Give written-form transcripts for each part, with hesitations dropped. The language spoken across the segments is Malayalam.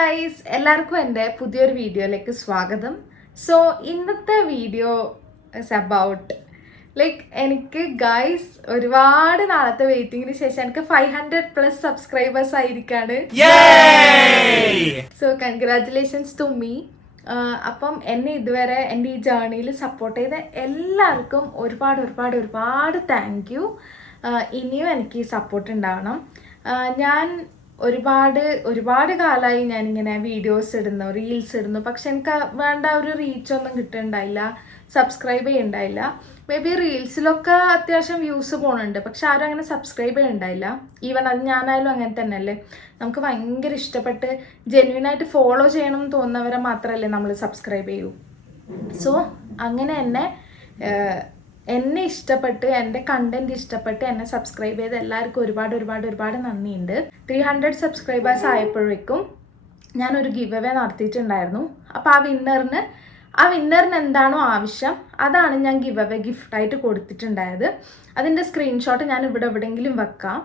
ഗൈസ്, എല്ലാവർക്കും എൻ്റെ പുതിയൊരു വീഡിയോയിലേക്ക് സ്വാഗതം. സോ ഇന്നത്തെ വീഡിയോ ഇസ് അബൌട്ട് എനിക്ക് ഗൈസ് ഒരുപാട് നാളത്തെ വെയിറ്റിങ്ങിന് ശേഷം എനിക്ക് 500+ സബ്സ്ക്രൈബേഴ്സ് ആയിരിക്കാണ്. So congratulations to me. അപ്പം എന്നെ ഇതുവരെ എൻ്റെ ഈ ജേർണിയിൽ സപ്പോർട്ട് ചെയ്ത എല്ലാവർക്കും ഒരുപാട് താങ്ക് യു. ഇനിയും എനിക്ക് സപ്പോർട്ട് ഉണ്ടാവണം. ഞാൻ ഒരുപാട് കാലമായി ഞാനിങ്ങനെ വീഡിയോസ് ഇടുന്നു, റീൽസ് ഇടുന്നു. പക്ഷെ എനിക്ക് വേണ്ട ഒരു റീച്ചൊന്നും കിട്ടുന്നുണ്ടായില്ല, സബ്സ്ക്രൈബ് ചെയ്യുന്നുണ്ടായില്ല. മേ ബി റീൽസിലൊക്കെ അത്യാവശ്യം വ്യൂസ് പോകുന്നുണ്ട്, പക്ഷെ ആരും അങ്ങനെ സബ്സ്ക്രൈബ് ചെയ്യുന്നുണ്ടായില്ല. ഈവൻ അത് ഞാനായാലും അങ്ങനെ തന്നെ അല്ലേ. നമുക്ക് ഭയങ്കര ഇഷ്ടപ്പെട്ട് ജെന്യുവനായിട്ട് ഫോളോ ചെയ്യണം എന്ന് തോന്നുന്നവരെ മാത്രമല്ലേ നമ്മൾ സബ്സ്ക്രൈബ് ചെയ്യൂ. സോ അങ്ങനെ എന്നെ ഇഷ്ടപ്പെട്ട്, എൻ്റെ കണ്ടന്റ് ഇഷ്ടപ്പെട്ട് എന്നെ സബ്സ്ക്രൈബ് ചെയ്ത് എല്ലാവർക്കും ഒരുപാട് നന്ദിയുണ്ട്. 300 സബ്സ്ക്രൈബേഴ്സ് ആയപ്പോഴേക്കും ഞാനൊരു ഗിവ് അവേ നടത്തിയിട്ടുണ്ടായിരുന്നു. അപ്പോൾ ആ വിന്നറിന് എന്താണോ ആവശ്യം അതാണ് ഞാൻ ഗിവ് അവേ ഗിഫ്റ്റായിട്ട് കൊടുത്തിട്ടുണ്ടായത്. അതിൻ്റെ സ്ക്രീൻഷോട്ട് ഞാൻ എവിടെയെങ്കിലും വെക്കാം.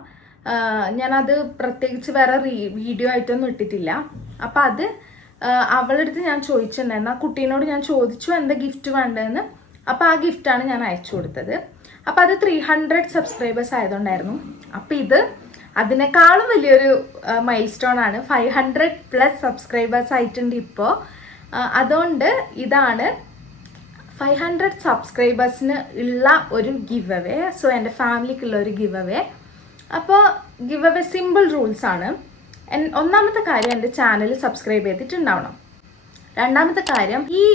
ഞാനത് പ്രത്യേകിച്ച് വേറെ വീഡിയോ ആയിട്ടൊന്നും ഇട്ടിട്ടില്ല. അപ്പോൾ അത് അവളുടെ അടുത്ത് ഞാൻ ചോദിച്ചിട്ടുണ്ടായിരുന്നു. ആ കുട്ടീനോട് ഞാൻ ചോദിച്ചു എന്താ ഗിഫ്റ്റ് വേണ്ടതെന്ന്. അപ്പോൾ ആ ഗിഫ്റ്റാണ് ഞാൻ അയച്ചു കൊടുത്തത്. അപ്പോൾ അത് 300 സബ്സ്ക്രൈബേഴ്സ് ആയതുകൊണ്ടായിരുന്നു. അപ്പോൾ ഇത് അതിനേക്കാളും വലിയൊരു മൈൽ സ്റ്റോൺ ആണ്. 500+ സബ്സ്ക്രൈബേഴ്സ് ആയിട്ടുണ്ട് ഇപ്പോൾ. അതുകൊണ്ട് ഇതാണ് 500 സബ്സ്ക്രൈബേഴ്സിന് ഉള്ള ഒരു ഗിവ് അവേ. സോ എൻ്റെ ഫാമിലിക്കുള്ള ഒരു ഗിവ് അവേ. അപ്പോൾ ഗിവ് അവേ സിമ്പിൾ റൂൾസ് ആണ്. ഒന്നാമത്തെ കാര്യം എൻ്റെ ചാനൽ സബ്സ്ക്രൈബ് ചെയ്തിട്ടുണ്ടാവണം. രണ്ടാമത്തെ കാര്യം, ഈ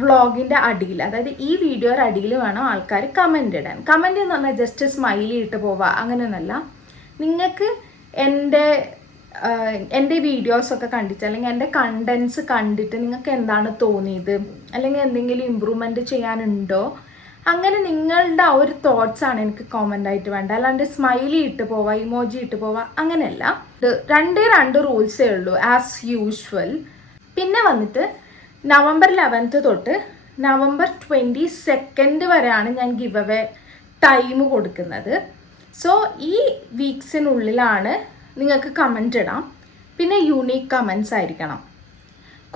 വ്ളോഗിൻ്റെ അടിയിൽ, അതായത് ഈ വീഡിയോയുടെ അടിയിൽ വേണം ആൾക്കാർ കമൻ്റ് ഇടാൻ. കമൻ്റ് എന്ന് പറഞ്ഞാൽ ജസ്റ്റ് സ്മൈലി ഇട്ട് പോവുക അങ്ങനെയൊന്നുമല്ല. നിങ്ങൾക്ക് എൻ്റെ വീഡിയോസൊക്കെ കണ്ടിട്ട് അല്ലെങ്കിൽ എൻ്റെ കണ്ടൻസ് കണ്ടിട്ട് നിങ്ങൾക്ക് എന്താണ് തോന്നിയത്, അല്ലെങ്കിൽ എന്തെങ്കിലും ഇമ്പ്രൂവ്മെൻറ്റ് ചെയ്യാനുണ്ടോ, അങ്ങനെ നിങ്ങളുടെ ആ ഒരു തോട്ട്സാണ് എനിക്ക് കോമൻ്റ് ആയിട്ട് വേണ്ട. അല്ലാണ്ട് സ്മൈലി ഇട്ട് പോവുക, ഇമോജി ഇട്ട് പോവുക അങ്ങനെയല്ല. രണ്ട് റൂൾസേ ഉള്ളൂ ആസ് യൂഷ്വൽ. പിന്നെ വന്നിട്ട് November 11th തൊട്ട് November 22nd വരെയാണ് ഞാൻ ഗിവ് അവേ ടൈം കൊടുക്കുന്നത്. സോ ഈ വീക്സിനുള്ളിലാണ് നിങ്ങൾക്ക് കമൻ്റ് ഇടാം. പിന്നെ യൂണീക്ക് കമൻസ് ആയിരിക്കണം.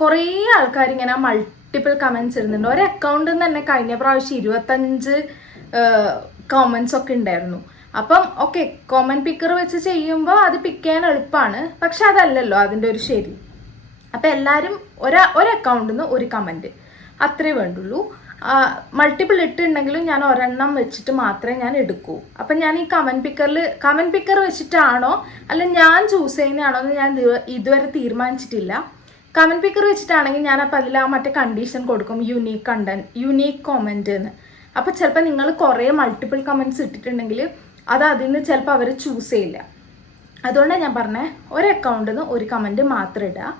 കുറേ ആൾക്കാർ ഇങ്ങനെ മൾട്ടിപ്പിൾ കമൻസ് ഇടുന്നുണ്ട്. ഒരു അക്കൗണ്ടിൽ നിന്ന് തന്നെ കഴിഞ്ഞ പ്രാവശ്യം 25 കമൻസ് ഒക്കെ ഉണ്ടായിരുന്നു. അപ്പം ഓക്കെ, കോമൻറ്റ് പിക്കർ വെച്ച് ചെയ്യുമ്പോൾ അത് പിക്ക് ചെയ്യാൻ എളുപ്പമാണ്. പക്ഷെ അതല്ലല്ലോ അതിൻ്റെ ഒരു ശരി. അപ്പോൾ എല്ലാവരും ഒരു അക്കൗണ്ടിൽ നിന്ന് ഒരു കമൻറ്റ് അത്രേ വേണ്ടുള്ളൂ. മൾട്ടിപ്പിൾ ഇട്ടുണ്ടെങ്കിലും ഞാൻ ഒരെണ്ണം വെച്ചിട്ട് മാത്രമേ ഞാൻ എടുക്കൂ. അപ്പം ഞാൻ ഈ കമൻറ്റ് പിക്കർ വെച്ചിട്ടാണോ അല്ല ഞാൻ ചൂസ് ചെയ്യുന്നതാണോ എന്ന് ഞാൻ ഇതുവരെ തീരുമാനിച്ചിട്ടില്ല. കമൻറ്റ് പിക്കർ വെച്ചിട്ടാണെങ്കിൽ ഞാൻ അപ്പോൾ അതിൽ മറ്റേ കണ്ടീഷൻ കൊടുക്കും, യൂണീക്ക് കമൻറ്റ് എന്ന്. അപ്പോൾ ചിലപ്പോൾ നിങ്ങൾ കുറേ മൾട്ടിപ്പിൾ കമൻറ്റ്സ് ഇട്ടിട്ടുണ്ടെങ്കിൽ അതിൽ നിന്ന് ചിലപ്പോൾ അവർ ചൂസ് ചെയ്യില്ല. അതുകൊണ്ടാണ് ഞാൻ പറഞ്ഞത് ഒരു അക്കൗണ്ടിൽ നിന്ന് ഒരു കമൻറ്റ് മാത്രം ഇടുക.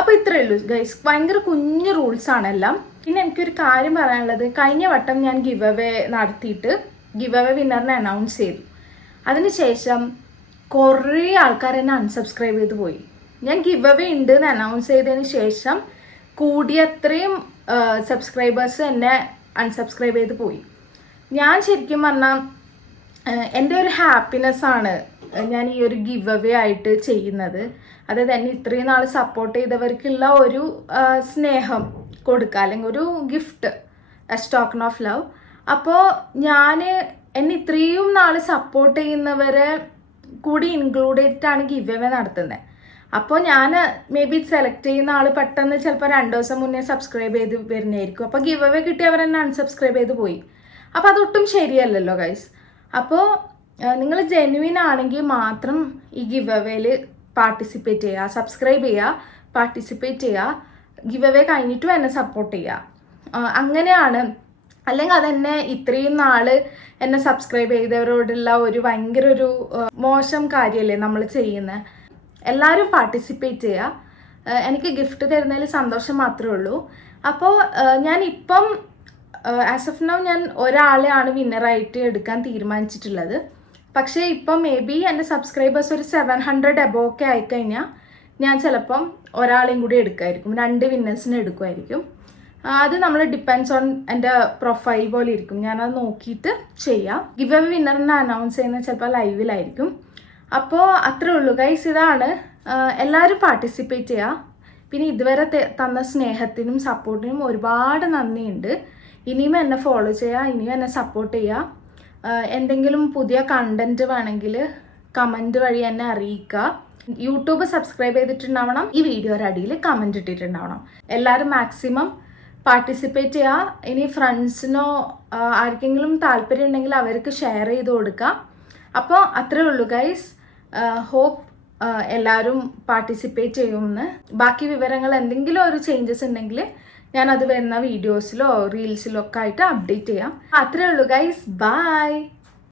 അപ്പോൾ ഇത്രയേ ഉള്ളൂ ഗൈസ്. ഭയങ്കര കുഞ്ഞു റൂൾസാണ് എല്ലാം. പിന്നെ എനിക്കൊരു കാര്യം പറയാനുള്ളത്, കഴിഞ്ഞ വട്ടം ഞാൻ ഗിവ് അവേ നടത്തിയിട്ട് ഗിവ് അവേ വിന്നറിനെ അനൗൺസ് ചെയ്തു. അതിനുശേഷം കുറേ ആൾക്കാർ എന്നെ അൺസബ്സ്ക്രൈബ് ചെയ്ത് പോയി. ഞാൻ ഗിവ് അവേ ഉണ്ട് എന്ന് അനൗൺസ് ചെയ്തതിന് ശേഷം കൂടിയത്രയും സബ്സ്ക്രൈബേഴ്സ് എന്നെ അൺസബ്സ്ക്രൈബ് ചെയ്ത് പോയി. ഞാൻ ശരിക്കും പറഞ്ഞാൽ എൻ്റെ ഒരു ഹാപ്പിനെസ്സാണ് ഞാൻ ഈ ഒരു ഗിവ് അവേ ആയിട്ട് ചെയ്യുന്നത്. അതായത് എന്നെ ഇത്രയും നാൾ സപ്പോർട്ട് ചെയ്തവർക്കുള്ള ഒരു സ്നേഹം കൊടുക്കുക, അല്ലെങ്കിൽ ഒരു gift, as token of love. അപ്പോൾ എന്നെ ഇത്രയും നാൾ സപ്പോർട്ട് ചെയ്യുന്നവരെ കൂടി ഇൻക്ലൂഡ് ചെയ്തിട്ടാണ് ഗിവ് അവേ നടത്തുന്നത്. അപ്പോൾ ഞാൻ മേ ബി സെലക്ട് ചെയ്യുന്ന ആൾ പെട്ടെന്ന് ചിലപ്പോൾ 2 ദിവസം മുന്നേ സബ്സ്ക്രൈബ് ചെയ്ത് വരുന്നതായിരിക്കും. അപ്പോൾ ഗിവ് അവേ കിട്ടിയവർ എന്നെ അൺസബ്സ്ക്രൈബ് ചെയ്ത് പോയി. അപ്പോൾ അതൊട്ടും ശരിയല്ലല്ലോ ഗൈസ്. അപ്പോൾ നിങ്ങൾ ജെന്യുവിൻ ആണെങ്കിൽ മാത്രം ഈ ഗിവ് അവേയിൽ പാർട്ടിസിപ്പേറ്റ് ചെയ്യുക, സബ്സ്ക്രൈബ് ചെയ്യുക, പാർട്ടിസിപ്പേറ്റ് ചെയ്യുക. ഗിവ് അവേ കഴിഞ്ഞിട്ടും എന്നെ സപ്പോർട്ട് ചെയ്യുക. അങ്ങനെയാണ്. അല്ലെങ്കിൽ അതെന്നെ ഇത്രയും നാൾ എന്നെ സബ്സ്ക്രൈബ് ചെയ്തവരോടുള്ള ഭയങ്കര ഒരു മോശം കാര്യമല്ലേ നമ്മൾ ചെയ്യുന്നത്. എല്ലാവരും പാർട്ടിസിപ്പേറ്റ് ചെയ്യുക. എനിക്ക് ഗിഫ്റ്റ് തരുന്നതിൽ സന്തോഷം മാത്രമേ ഉള്ളൂ. അപ്പോൾ ഞാനിപ്പം ആസ് ഓഫ് നൗ ഞാൻ ഒരാളെയാണ് വിന്നറായിട്ട് എടുക്കാൻ തീരുമാനിച്ചിട്ടുള്ളത്. പക്ഷേ ഇപ്പം മേ ബി എൻ്റെ സബ്സ്ക്രൈബേഴ്സ് ഒരു 700 above ഒക്കെ ആയിക്കഴിഞ്ഞാൽ ഞാൻ ചിലപ്പം ഒരാളെയും കൂടി എടുക്കുമായിരിക്കും, 2 വിന്നേഴ്സിനെ എടുക്കുമായിരിക്കും. അത് നമ്മൾ ഡിപ്പെൻഡ്സ് ഓൺ എൻ്റെ പ്രൊഫൈൽ പോലെ ഇരിക്കും. ഞാനത് നോക്കിയിട്ട് ചെയ്യാം. ഗിവ് അവേ വിന്നറിനെ അനൗൺസ് ചെയ്യുന്നത് ചിലപ്പോൾ ലൈവിലായിരിക്കും. അപ്പോൾ അത്രേ ഉള്ളൂ ഗൈസ്. ഇതാണ്, എല്ലാവരും പാർട്ടിസിപ്പേറ്റ് ചെയ്യുക. പിന്നെ ഇതുവരെ തന്ന സ്നേഹത്തിനും സപ്പോർട്ടിനും ഒരുപാട് നന്ദിയുണ്ട്. ഇനിയും എന്നെ ഫോളോ ചെയ്യുക, ഇനിയും എന്നെ സപ്പോർട്ട് ചെയ്യുക. എന്തെങ്കിലും പുതിയ കണ്ടന്റ് വേണമെങ്കിൽ കമൻറ്റ് വഴി എന്നെ അറിയിക്കുക. യൂട്യൂബ് സബ്സ്ക്രൈബ് ചെയ്തിട്ടുണ്ടാവണം, ഈ വീഡിയോയുടെ അടിയിൽ കമൻറ്റ് ഇട്ടിട്ടുണ്ടാവണം. എല്ലാവരും മാക്സിമം പാർട്ടിസിപ്പേറ്റ് ചെയ്യുക. ഇനി ഫ്രണ്ട്സിനോ ആർക്കെങ്കിലും താല്പര്യം ഉണ്ടെങ്കിൽ അവർക്ക് ഷെയർ ചെയ്ത് കൊടുക്കുക. അപ്പോൾ അത്രേ ഉള്ളൂ ഗൈസ്. ഹോപ്പ് എല്ലാവരും പാർട്ടിസിപ്പേറ്റ് ചെയ്യുമെന്ന്. ബാക്കി വിവരങ്ങൾ എന്തെങ്കിലും ഒരു ചേഞ്ചസ് ഉണ്ടെങ്കിൽ ഞാനത് വരുന്ന വീഡിയോസിലോ റീൽസിലോ ഒക്കെ ആയിട്ട് അപ്ഡേറ്റ് ചെയ്യാം. അത്രേ ഉള്ളൂ ഗൈസ്. ബൈ.